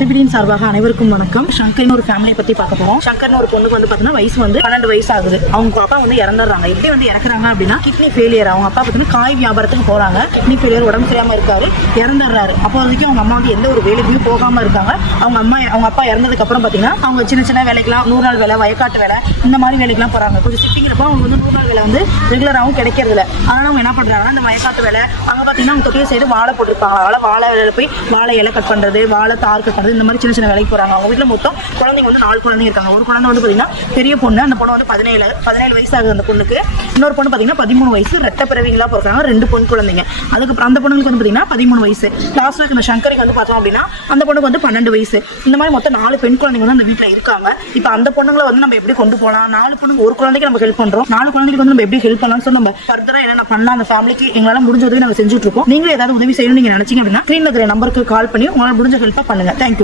சிபிடியின் சார்பாக அனைவருக்கும் வணக்கம். சங்கர்னு ஒரு ஃபேமிலியை பத்தி பார்க்க போறோம். சங்கர்னு ஒரு பொண்ணுக்கு வந்து பாத்தீங்கன்னா வயசு வந்து 12 வயசு ஆகுது. அவங்க அப்பா வந்து இறந்துடுறாங்க. எப்படி வந்து இறக்குறாங்க அப்படின்னா கிட்னி ஃபெயிலியர். அவங்க அப்பா பாத்தீங்கன்னா காய் வியாபாரத்துக்கு போறாங்க. கிட்னி ஃபெயிலியர், உடம்பு சரியாம இருக்காரு, இறந்துடுறாரு. அப்போ வரைக்கும் அவங்க அம்மா வந்து எந்த ஒரு வேலைக்கும் போகாம இருக்காங்க. அவங்க அப்பா இறந்ததுக்கு அப்புறம் பாத்தீங்கன்னா அவங்க சின்ன சின்ன வேலைக்கெல்லாம் 100 நாள் வேலை, வயக்காட்டு வேலை, இந்த மாதிரி வேலைக்கெல்லாம் போறாங்க. கொஞ்சம் சிட்டிங்கிறப்போ அவங்க வந்து 100 நாள் வேலை வந்து ரெகுலராகவும் கிடைக்கிறது இல்லை. அதனால அவங்க என்ன பண்றாங்கன்னா இந்த வயக்காட்டு வேலை அங்க பாத்தீங்கன்னா அவங்க தொட்டியை சைடு வாழை போட்டிருப்பாங்க. வாழை வேலையில போய் வாழை இலை கட் பண்றது, வாழை தார் கட் பண்றது, இந்த மாதிரி சின்ன சின்ன வேலைக்கு போறாங்க. அவங்க வீட்டுல மொத்தம் குழந்தைங்க வந்து 4 குழந்தைங்க இருக்காங்க. ஒரு குழந்தை வந்து பாத்தீங்கன்னா பெரிய பொண்ணு. அந்த பொண்ணு வந்து 17 வயசு ஆகுது அந்த பொண்ணுக்கு. இன்னொரு பொண்ணு பாத்தீங்கன்னா 13 வயசு. ரெட்ட பிறவிகளா பிறக்காங்க. 2 பொண்ணு குழந்தைங்க. அதுக்கப்புறம் அந்த பொண்ணுக்கு வந்து பாத்தீங்கன்னா 13 வயசு. லாஸ்ட்ல இந்த சங்கருக்கு வந்து பார்த்தோம் அப்படின்னா அந்த பொண்ணுக்கு வந்து 12 வயசு. இந்த மாதிரி மொத்தம் 4 பெண் குழந்தைங்க வந்து அந்த வீட்டுல இருக்காங்க. இப்ப அந்த பொண்ணுங்களை வந்து நம்ம எப்படி கொண்டு போகலாம்? 4 பொண்ணுங்க, ஒரு குழந்தைக்கு நம்ம ஹெல்ப் பண்றோம், 4 குழந்தைக்கு வந்து நம்ம எப்படி ஹெல்ப் பண்ணலாம்னு சொல்லி நம்ம ஃபர்தரா என்ன பண்ணலாம் அந்த ஃபேமிலிக்கு எங்களால முடிஞ்ச உதவி நாங்க செஞ்சுட்டு இருக்கோம். நீங்களும் ஏதாவது உதவி செய்யணும்னு நீங்க நினைச்சீங்க அப்படின்னா ஸ்கிரீன்ல இருக்கிற நம்பருக்கு கால் பண்ணி உங்களால முடிஞ்ச ஹெல்ப் பண்ணுங்க. தேங்க்யூ.